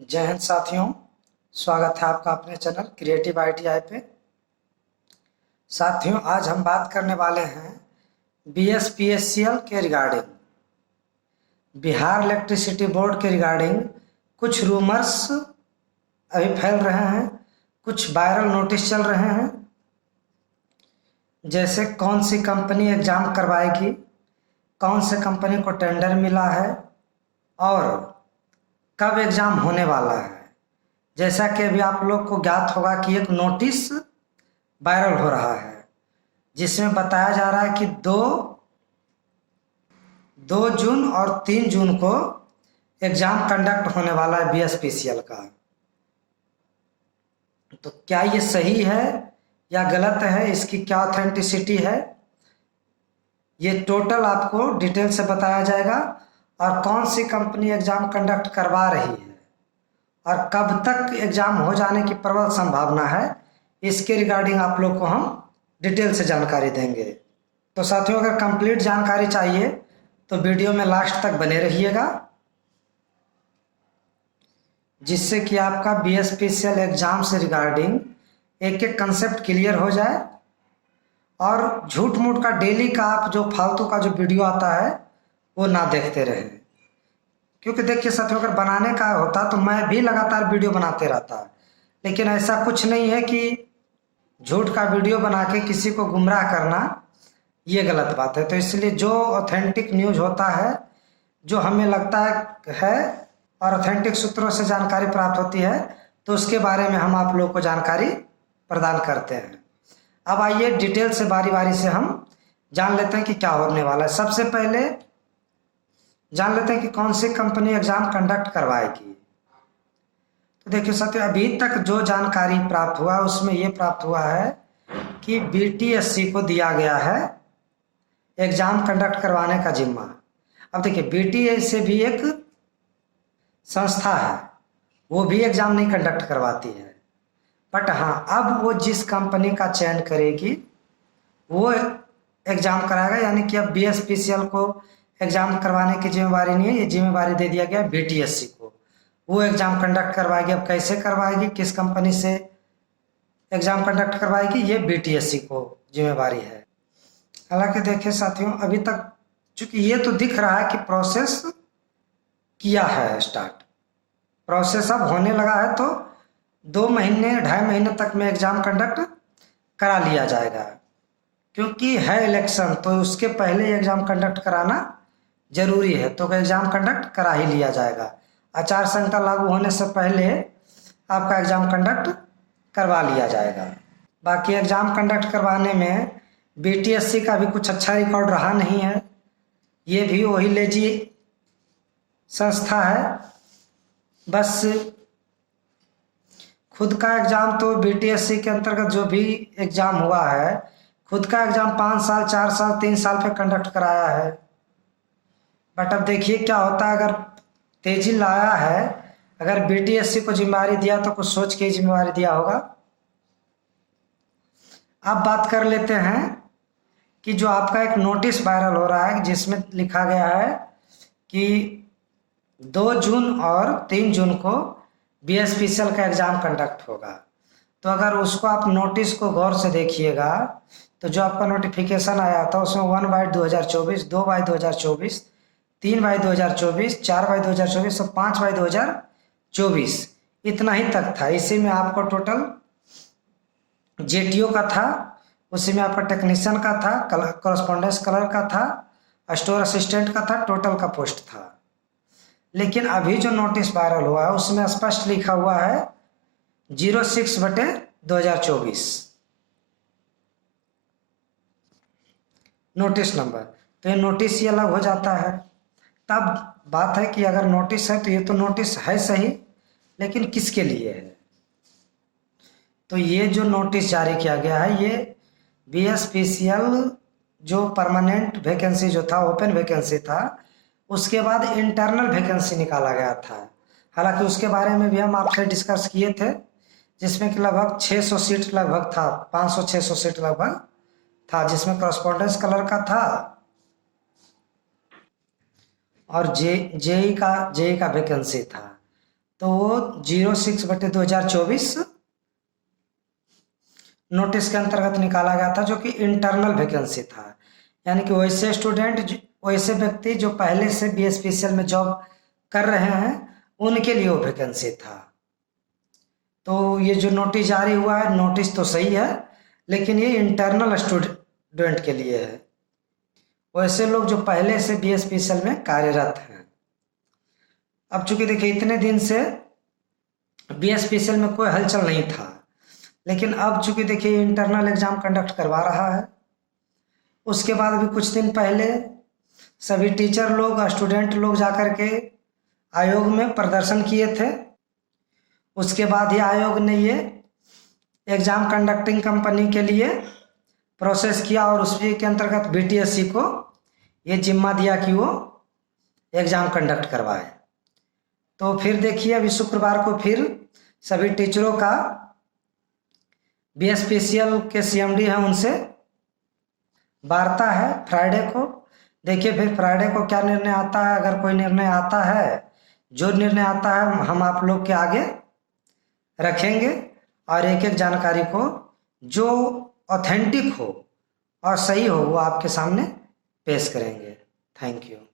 जय हिंद साथियों, स्वागत है आपका अपने चैनल क्रिएटिव आईटीआई पे। साथियों, आज हम बात करने वाले हैं बीएसपीएससीएल के रिगार्डिंग, बिहार इलेक्ट्रिसिटी बोर्ड के रिगार्डिंग कुछ रूमर्स अभी फैल रहे हैं, कुछ वायरल नोटिस चल रहे हैं। जैसे कौन सी कंपनी एग्ज़ाम करवाएगी, कौन से कंपनी को टेंडर मिला है और कब एग्ज़ाम होने वाला है। जैसा कि अभी आप लोग को ज्ञात होगा कि एक नोटिस वायरल हो रहा है जिसमें बताया जा रहा है कि 2 जून और 3 जून को एग्ज़ाम कंडक्ट होने वाला है बीएसपीसीएल का। तो क्या ये सही है या गलत है, इसकी क्या ऑथेंटिसिटी है, ये टोटल आपको डिटेल से बताया जाएगा। और कौन सी कंपनी एग्ज़ाम कंडक्ट करवा रही है और कब तक एग्ज़ाम हो जाने की प्रबल संभावना है, इसके रिगार्डिंग आप लोग को हम डिटेल से जानकारी देंगे। तो साथियों, अगर कंप्लीट जानकारी चाहिए तो वीडियो में लास्ट तक बने रहिएगा, जिससे कि आपका बीएसपीसीएल एग्ज़ाम से रिगार्डिंग एक एक कंसेप्ट क्लियर हो जाए और झूठ मूठ का डेली का आप जो फालतू का जो वीडियो आता है वो ना देखते रहे। क्योंकि देखिए साथियों, अगर बनाने का होता तो मैं भी लगातार वीडियो बनाते रहता, लेकिन ऐसा कुछ नहीं है कि झूठ का वीडियो बना के किसी को गुमराह करना ये गलत बात है। तो इसलिए जो ऑथेंटिक न्यूज़ होता है, जो हमें लगता है और ऑथेंटिक सूत्रों से जानकारी प्राप्त होती है, तो उसके बारे में हम आप लोग को जानकारी प्रदान करते हैं। अब आइए डिटेल से बारी बारी से हम जान लेते हैं कि क्या होने वाला है। सबसे पहले जान लेते हैं कि कौन सी कंपनी एग्ज़ाम कंडक्ट करवाएगी। तो देखिए साथियों, अभी तक जो जानकारी प्राप्त हुआ उसमें ये प्राप्त हुआ है कि बीटीएससी को दिया गया है एग्ज़ाम कंडक्ट करवाने का जिम्मा। अब देखिए, बीटीएससी भी एक संस्था है, वो भी एग्ज़ाम नहीं कंडक्ट करवाती है, बट हाँ, अब वो जिस कंपनी का चयन करेगी वो एग्ज़ाम कराएगा। यानी कि अब बीएसपीसीएल को एग्ज़ाम करवाने की जिम्मेवारी नहीं है, ये जिम्मेवारी दे दिया गया बीटीएससी को। वो एग्ज़ाम कंडक्ट करवाएगी। अब कैसे करवाएगी, किस कंपनी से एग्ज़ाम कंडक्ट करवाएगी, ये बीटीएससी को जिम्मेवारी है। हालांकि देखिए साथियों, अभी तक चूँकि ये तो दिख रहा है कि प्रोसेस किया है स्टार्ट, प्रोसेस अब होने लगा है, तो 2 महीने 2.5 महीने तक में एग्ज़ाम कंडक्ट करा लिया जाएगा। क्योंकि है इलेक्शन, तो उसके पहले एग्ज़ाम कंडक्ट कराना जरूरी है, तो एग्ज़ाम कंडक्ट करा ही लिया जाएगा। आचार संहिता लागू होने से पहले आपका एग्ज़ाम कंडक्ट करवा लिया जाएगा। बाकी एग्ज़ाम कंडक्ट करवाने में बीटीएससी का भी कुछ अच्छा रिकॉर्ड रहा नहीं है, ये भी वही लेजी संस्था है। बस खुद का एग्ज़ाम तो बीटीएससी के अंतर्गत जो भी एग्ज़ाम हुआ है, खुद का एग्ज़ाम 5 साल 4 साल 3 साल पे कंडक्ट कराया है। बट अब देखिए क्या होता है, अगर तेजी लाया है, अगर बीटीएससी को जिम्मेवारी दिया तो कुछ सोच के ही जिम्मेवारी दिया होगा। अब बात कर लेते हैं कि जो आपका एक नोटिस वायरल हो रहा है जिसमें लिखा गया है कि 2 जून और 3 जून को बीएसपीसीएल का एग्ज़ाम कंडक्ट होगा। तो अगर उसको आप नोटिस को गौर से देखिएगा तो जो आपका नोटिफिकेशन आया था उसमें 1/2024, 2/2024, 3/2024, 4/2024 और 5/2024 इतना ही तक था। इसी में आपको टोटल जेटीओ का था, उसी में आपका टेक्नीशियन का था, कॉरेस्पॉन्डेंस कलर का था, स्टोर असिस्टेंट का था, टोटल का पोस्ट था। लेकिन अभी जो नोटिस वायरल हुआ है उसमें स्पष्ट लिखा हुआ है 06/2024 नोटिस नंबर। तो ये नोटिस ही अलग हो जाता है। तब बात है कि अगर नोटिस है तो ये तो नोटिस है सही, लेकिन किसके लिए है। तो ये जो नोटिस जारी किया गया है ये बीएसपीसीएल जो परमानेंट वैकेंसी जो था, ओपन वैकेंसी था, उसके बाद इंटरनल वैकेंसी निकाला गया था। हालांकि उसके बारे में भी हम आपसे डिस्कस किए थे, जिसमें कि लगभग 600 सीट लगभग था, 500-600 सीट लगभग था, जिसमें कॉरेस्पॉन्डेंस कलर का था और जेई का वैकेंसी था। तो वो 06/2024 नोटिस के अंतर्गत निकाला गया था, जो कि इंटरनल वैकेंसी था। यानी कि वैसे स्टूडेंट, वैसे व्यक्ति जो पहले से BSPCL में जॉब कर रहे हैं, उनके लिए वो वैकेंसी था। तो ये जो नोटिस जारी हुआ है, नोटिस तो सही है, लेकिन ये इंटरनल स्टूडेंट के लिए है, वैसे लोग जो पहले से BSPCL में कार्यरत हैं। अब चूंकि देखिए इतने दिन से BSPCL में कोई हलचल नहीं था, लेकिन अब चूंकि देखिए इंटरनल एग्जाम कंडक्ट करवा रहा है, उसके बाद भी कुछ दिन पहले सभी टीचर लोग, स्टूडेंट लोग जाकर के आयोग में प्रदर्शन किए थे। उसके बाद ही आयोग ने ये एग्ज़ाम कंडक्टिंग कंपनी के लिए प्रोसेस किया और उसी के अंतर्गत BTSC को ये जिम्मा दिया कि वो एग्ज़ाम कंडक्ट करवाए। तो फिर देखिए अभी शुक्रवार को फिर सभी टीचरों का BSPCL के CMD हैं उनसे वार्ता है फ्राइडे को। देखिए फिर फ्राइडे को क्या निर्णय आता है। अगर कोई निर्णय आता है, जो निर्णय आता है हम आप लोग के आगे रखेंगे और एक एक जानकारी को जो ऑथेंटिक हो और सही हो वो आपके सामने पेश करेंगे। Thank you.